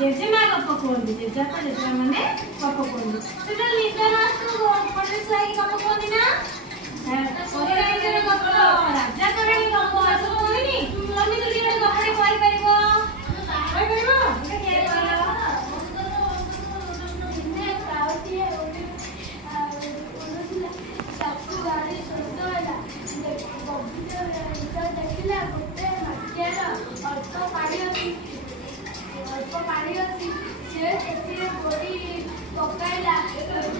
जेजेमा गप कहते जेजेपा जेजेमा माने गप कहते सेटा निदर आसु पटे साई गप कहते ना ओरे गप राजा कहानी गप आसु कहनी तमे तो ये गप रे कहि परबो अल्प पानी अच्छी से गोड़ी पकड़ा